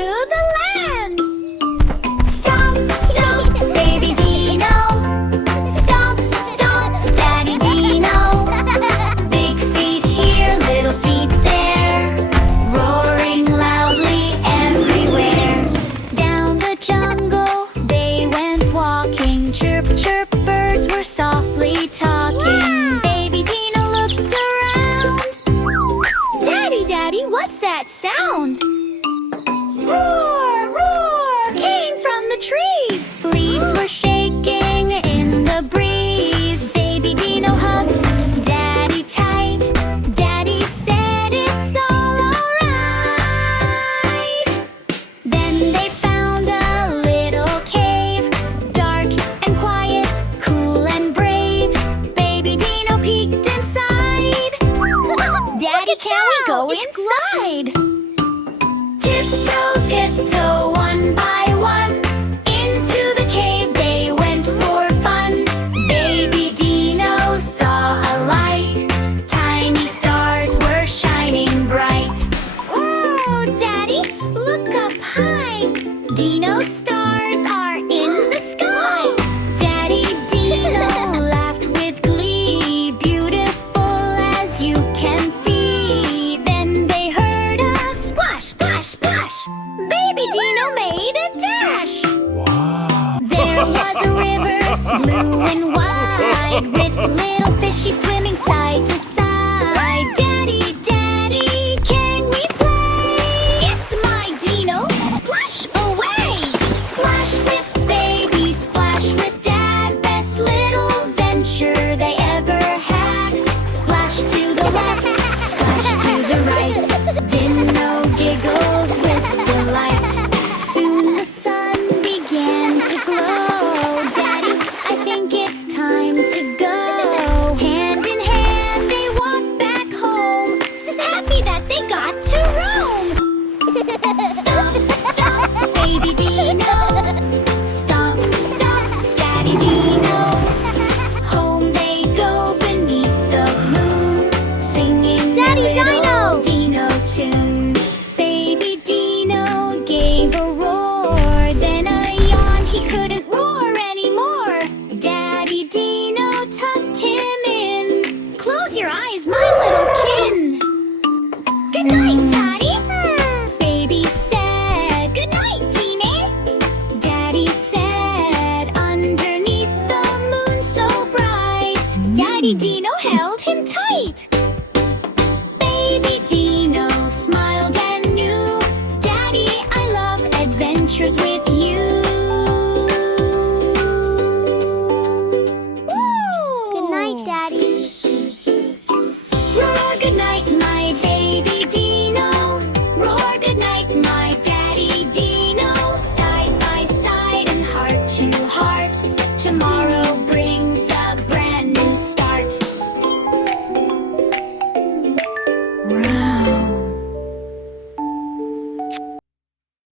through the land. Stomp, stomp, baby Dino. Stomp, stomp, Daddy Dino. Big feet here, little feet there, roaring loudly everywhere. Down the jungle they went walking. Chirp, chirp, birds were softly talking. Baby Dino looked around. Daddy, Daddy, what's that sound? Roar, roar, came from the trees. Leaves were shaking in the breeze. Baby Dino hugged Daddy tight. Daddy said it's all alright. Then they found a little cave, dark and quiet, cool and brave. Baby Dino peeked inside. Daddy, can we go inside? Tiptoe, tiptoe, one by one, into the cave they went for fun. Baby Dino saw a light. Tiny stars were shining bright. Oh, Daddy, look up high. Dino's stars are in the sky. Daddy Dino laughed with glee, beautiful as you can see. Then they heard a splash, splash, splash. Baby Dino made a dash. There was a river, blue and wide, with little fishies swimming side to side. Daddy, Daddy, can we play? Yes, my Dino, splash away. Splash with baby, splash with Dad. Best little venture they ever had. Splash to the left, splash to the right. Dino giggles with delight. Soon the sun began to glow. Daddy, I think it's time to go. Hand in hand they walked back home, happy that they got to roam. Stomp, stomp, baby Dino. Stomp, stomp, Daddy Dino. Home they go beneath the moon, singing Daddy Dino Dino tune. Baby Dino gave a roar, then a yawn, he couldn't roar anymore. Daddy Dino tucked him in. Close your eyes, my little kin. Good night, Daddy. Baby said, good night, Dino. Daddy said, underneath the moon so bright. Daddy Dino held him tight. Baby Dino smiled and knew, Daddy, I love adventures with you. Good night, Daddy.